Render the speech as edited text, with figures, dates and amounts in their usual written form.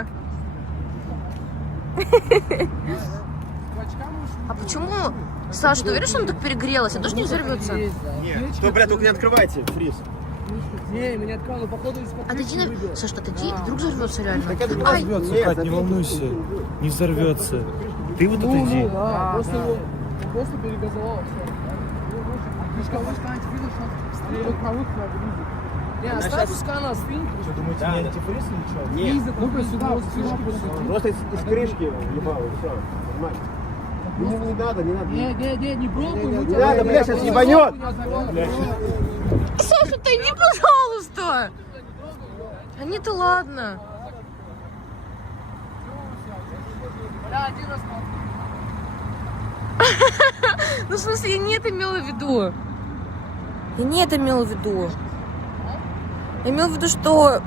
Ага. А почему? Саш, ты уверен, что он так перегрелась? А тоже не взорвется? Нет. То, бля, только не открывайте, фриз. Не, меня открыл, но походу из-под Отойди, Саш, отойди, вдруг взорвется реально. Так это Ай! взорвется, Кать, не волнуйся, не взорвется. Ты вот Ну, отойди. да, просто перегазовал, все. Мишка, вы станете, видишь, что тут на выход надо видеть. Не, оставь, пускай она остынет. Что, думаете, Да, не да. антифриз или что? Нет, Ну-ка сюда, вот сюда посади. просто из крышки ебало, все, нормально. Не надо, не надо. Не пробуй. Не надо, бля, сейчас ебанет. Саша, отойди, пожалуйста! Они-то ладно. Да, один раз. Ну, в смысле, я не это имела в виду. Я не это имела в виду. Я имела в виду, что